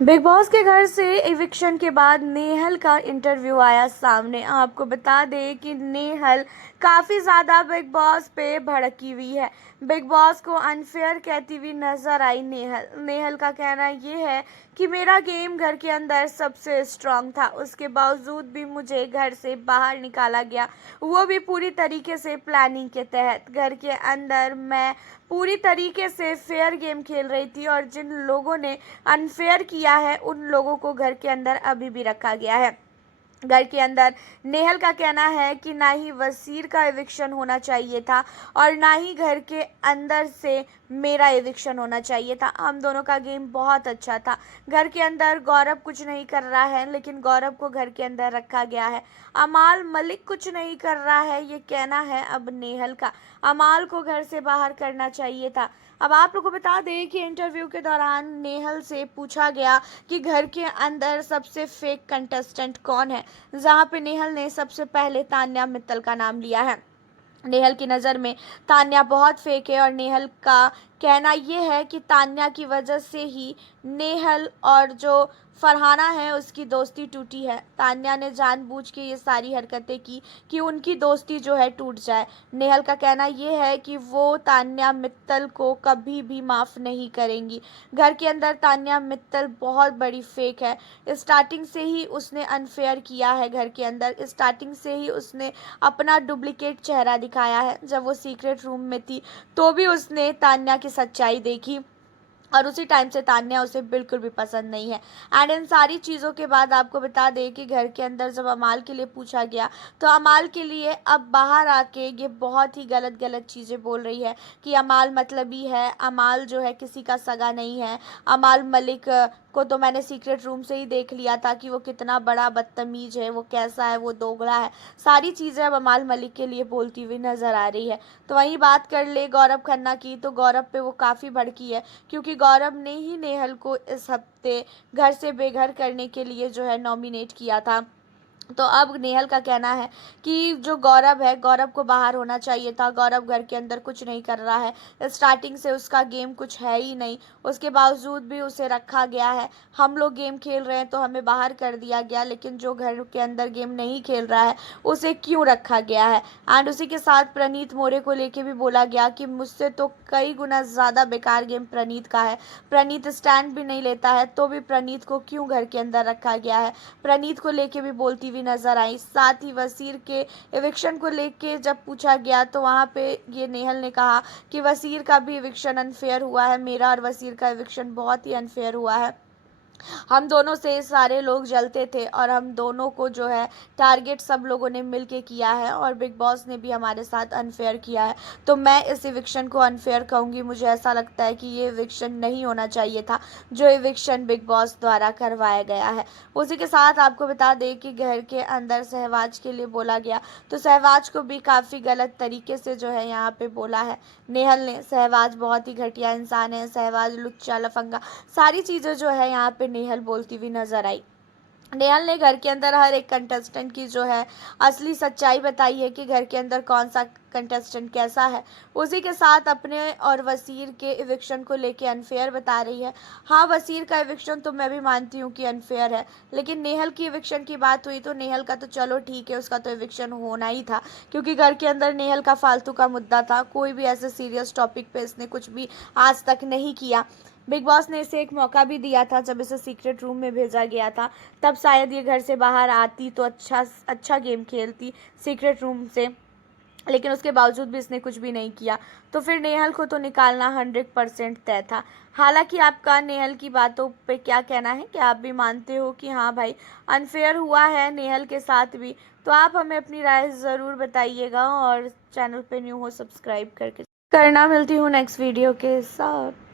Big boss के घर से इविक्शन के बाद नेहल का इंटरव्यू आया सामने। आपको बता दें कि नेहल काफ़ी ज़्यादा बिग बॉस पे भड़की हुई है। बिग बॉस को अनफेयर कहती हुई नजर आई नेहल। नेहल का कहना ये है कि मेरा गेम घर के अंदर सबसे स्ट्रांग था, उसके बावजूद भी मुझे घर से बाहर निकाला गया, वो भी पूरी तरीके से प्लानिंग के तहत। घर के अंदर मैं पूरी तरीके से फेयर गेम खेल रही थी और जिन लोगों ने अनफेयर किया है उन लोगों को घर के अंदर अभी भी रखा गया है। घर के अंदर नेहल का कहना है कि ना ही वसीर का एविक्शन होना चाहिए था और ना ही घर के अंदर से मेरा एविक्शन होना चाहिए था। हम दोनों का गेम बहुत अच्छा था। घर के अंदर गौरव कुछ नहीं कर रहा है, लेकिन गौरव को घर के अंदर रखा गया है। अमाल मलिक कुछ नहीं कर रहा है, ये कहना है अब नेहल का। अमाल को घर से बाहर करना चाहिए था। अब आप लोगों को बता दें कि इंटरव्यू के दौरान नेहल से पूछा गया कि घर के अंदर सबसे फेक कंटेस्टेंट कौन है, जहां पे नेहल ने सबसे पहले तान्या मित्तल का नाम लिया है। नेहल की नज़र में तान्या बहुत फेक है और नेहल का कहना ये है कि तान्या की वजह से ही नेहल और जो फरहाना है उसकी दोस्ती टूटी है। तान्या ने जानबूझ के ये सारी हरकतें की कि उनकी दोस्ती जो है टूट जाए। नेहल का कहना ये है कि वो तान्या मित्तल को कभी भी माफ़ नहीं करेंगी। घर के अंदर तान्या मित्तल बहुत बड़ी फेक है। स्टार्टिंग से ही उसने अनफेयर किया है। घर के अंदर स्टार्टिंग से ही उसने अपना डुप्लीकेट चेहरा दिखाया है। जब वो सीक्रेट रूम में थी तो भी उसने तान्या की सच्चाई देखी और उसी टाइम से तान्या उसे बिल्कुल भी पसंद नहीं है। एंड इन सारी चीज़ों के बाद आपको बता दें कि घर के अंदर जब अमाल के लिए पूछा गया तो अमाल के लिए अब बाहर आके ये बहुत ही गलत गलत चीज़ें बोल रही है कि अमाल मतलबी है, अमाल जो है किसी का सगा नहीं है। अमाल मलिक को तो मैंने सीक्रेट रूम से ही देख लिया था कि वो कितना बड़ा बदतमीज है, वो कैसा है, वो दोगला है। सारी चीज़ें अब अमाल मलिक के लिए बोलती हुई नज़र आ रही है। तो वहीं बात कर ले गौरव खन्ना की, तो गौरव पे वो काफ़ी भड़की है क्योंकि गौरव ने ही नेहल को इस हफ्ते घर से बेघर करने के लिए जो है नॉमिनेट किया था। तो अब नेहल का कहना है कि जो गौरव है, गौरव को बाहर होना चाहिए था। गौरव घर के अंदर कुछ नहीं कर रहा है, स्टार्टिंग से उसका गेम कुछ है ही नहीं, उसके बावजूद भी उसे रखा गया है। हम लोग गेम खेल रहे हैं तो हमें बाहर कर दिया गया, लेकिन जो घर के अंदर गेम नहीं खेल रहा है उसे क्यों रखा गया है। एंड उसी के साथ प्रनीत मोरे को लेके भी बोला गया कि मुझसे तो कई गुना ज़्यादा बेकार गेम प्रनीत का है। प्रनीत स्टैंड भी नहीं लेता है तो भी प्रनीत को क्यों घर के अंदर रखा गया है। प्रनीत को लेके भी बोलती हुई नजर आई। साथ ही वसीर के एविक्शन को लेके जब पूछा गया तो वहाँ पे ये नेहल ने कहा कि वसीर का भी एविक्शन अनफेयर हुआ है, मेरा और वसीर का एविक्शन बहुत ही अनफेयर हुआ है। हम दोनों से सारे लोग जलते थे और हम दोनों को जो है टारगेट सब लोगों ने मिल के किया है और बिग बॉस ने भी हमारे साथ अनफेयर किया है। तो मैं इस इविक्शन को अनफेयर कहूँगी। मुझे ऐसा लगता है कि ये इविक्शन नहीं होना चाहिए था जो इविक्शन बिग बॉस द्वारा करवाया गया है। उसी के साथ आपको बता दें कि घर के अंदर सहवाज के लिए बोला गया तो सहवाज को भी काफ़ी गलत तरीके से जो है यहाँ पे बोला है नेहल ने। सहवाज बहुत ही घटिया इंसान है, सहवाज लुच्चा लफंगा, सारी चीज़ें जो है यहाँ पे नेहल बोलती हुई नजर आई। नेहल ने घर के अंदर हर एक कंटेस्टेंट की जो है असली सच्चाई बताई है कि घर के अंदर कौन सा कंटेस्टेंट कैसा है। उसी के साथ अपने और वसीर के इविक्शन को लेके अनफेयर बता रही है। हाँ, वसीर का इविक्शन तो मैं भी मानती हूँ कि अनफेयर है, लेकिन नेहल की इविक्शन की बात हुई तो नेहल का तो चलो ठीक है, उसका तो इविक्शन होना ही था क्योंकि घर के अंदर नेहल का फालतू का मुद्दा था। कोई भी ऐसे सीरियस टॉपिक पे इसने कुछ भी आज तक नहीं किया। बिग बॉस ने इसे एक मौका भी दिया था जब इसे सीक्रेट रूम में भेजा गया था, तब शायद ये घर से बाहर आती तो अच्छा गेम खेलती सीक्रेट रूम से, लेकिन उसके बावजूद भी इसने कुछ भी नहीं किया। तो फिर नेहल को तो निकालना 100% तय था। हालांकि आपका नेहल की बातों पे क्या कहना है, क्या आप भी मानते हो कि हाँ भाई अनफेयर हुआ है नेहल के साथ भी? तो आप हमें अपनी राय ज़रूर बताइएगा और चैनल पे न्यू हो सब्सक्राइब करके करना। मिलती हूँ नेक्स्ट वीडियो के साथ।